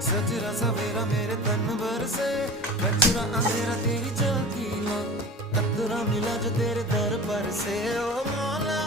सजरा सवेरा मेरे तन भर से, कचरा अंधेरा तेरी झांकी लो, कतरा मिला जो तेरे दर पर से। ओ मौला